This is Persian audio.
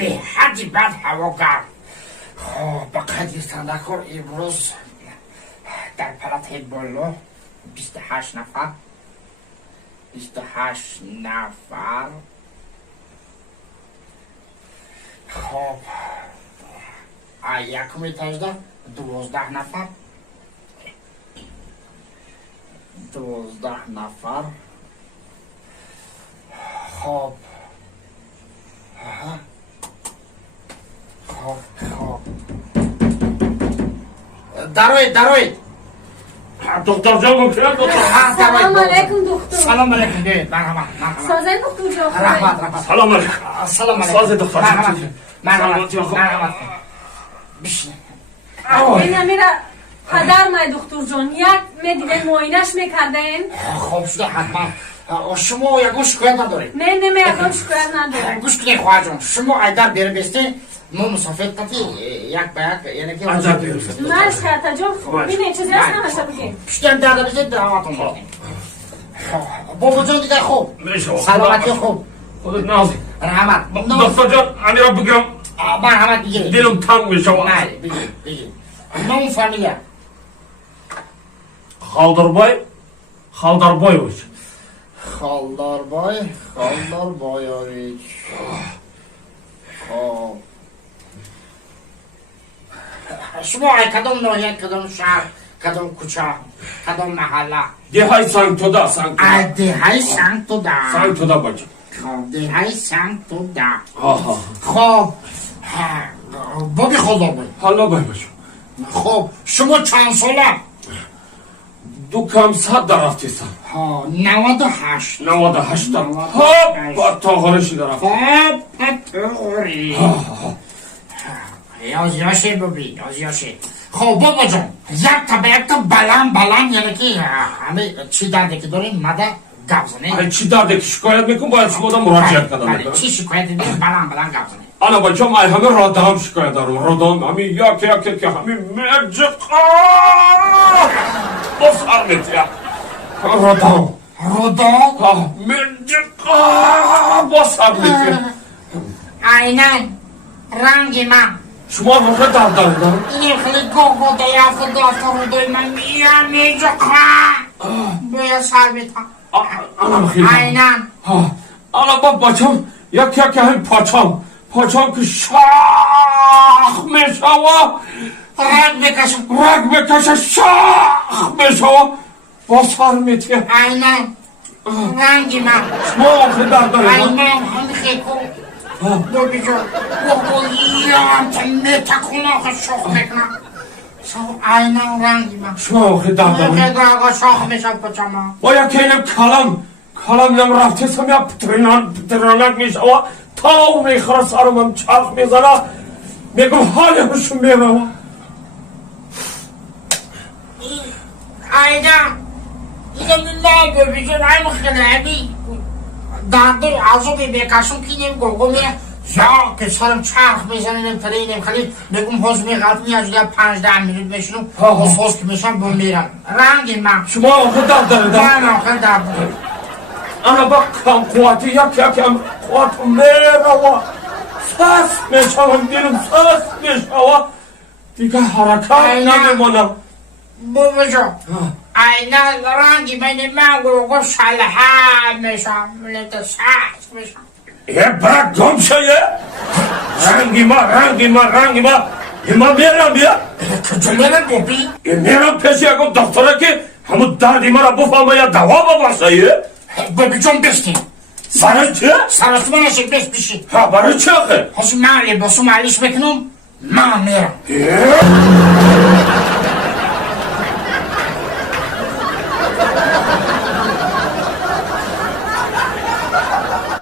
به حدی بد هوا گرم. خب با قدیر تندکر امروز در پلات بالا 28 نفر 28 نفر. خب یکم ایتاجده 12 نفر 12 نفر. خب خب دروید دکتر جان ممکنه سلام علیکم دکتر. سلام علیکم. مرحبا. سازه دکتر جان. رحمت. سلام علیکم. سلام علیکم. سازه دکتر جان. مرحبا. بشین. اینا میره پدر مای دکتر جان یک میدیدن معاینش میکردن. خب شده حتما. شما یکم شکایت ندارید؟ من نمی یکم شکایت ندارم. گوش کنید خواهر جان، شما ایدر بره بسته ما مسافر کتی یک به یک یعنی که عجب بیرون. من شکایت جان بینه چیزی هست نمشه بگیم. پشتیم درده بسید دعواتون بردیم. بابا جان دیگر خوب میشه سلامتی خوب خودت نازی رحمت. دکتر جان امیرا بگیرم مرحمت بگیرید. دلم تنگ میشه. نه بگیرید. نام فامیلیا خالداربای باشه. خالداربای آریج. خب شما کدام ناحیه، کدام شهر، کدام کوچه، کدام محله؟ دههای سنگتودا دههای سنگتودا باشه. خب دههای سنگتودا. آها خب بابی خالداربای. حالا باشه. خب شما چند ساله؟ دو کم صد در رفتیستم. 98. 98 خب با تاغرشی در رفتیم. خب پتوری یازیاشه ببین یازیاشه. خب بابا جان یک تا بلند یعنی که همه چی درده که داریم مده گفزنه. چی درده که شکایت میکن باید شما دا مراجعت کردن. چی شکایت داریم بلند گفزنه. انا بچه من همه راده هم شکایت دارم. همه یکی که همه مرجقا بس ارمیتیا راده مرجقا بس ارمیتیا اینن رنگی من شما روحه درد دارم. اینه خیلی گوگو دیافت دافتر رو دوی من میام مرجقا باید سر بیتا انا خیلی اینن انا با بچم یکی همین پاچم که شاخ میشوا رگ بکشه شاخ میشوا با سر میتیه. اینن رنگی من شما آخه درد دارم. اینن هم خیلی بابی جان گوگوییم تا میتکونه آخه شاخ میکنم. اینن رنگی من شما آخه درد دارم. خیلی آقا شاخ میشم پچما با یکی اینم کلم نم رفته سم یا پترانک میشوا تاو میخوره سرم هم چرخ میزنه میگم حالی هشون میرم. اینن نه بابی جان این خیلی دردر عذابی بکشم که نیم گوگو میره یا که سرم چرخ میزنه نیم ترینیم خیلی نگم حوز میقد میاد 5-10 منوت بشنم حوز که میشم با میرم رنگی من شما آخه درد دارید. من آخه درد دارم. انا با کم قواتی یکی هم قوات میرم سس میشوم دیرم سس میشوم دیگه حرکت نمیمونم. بابا جان اینن رنگی من گوگو شلحه میشم ملت سس میشم. یه برک گم شایه رنگی ما ایما میرم بیا کجا میرم بابی؟ میرم پیش یکم دکتره که همون دردی ما را بفهمه یا دوا ببرسه. بابی جان بستیم برای چه؟ سرات من نشه بست بشی برای چه آخه؟ حالا من لباسو معلیش بکنم من میرم.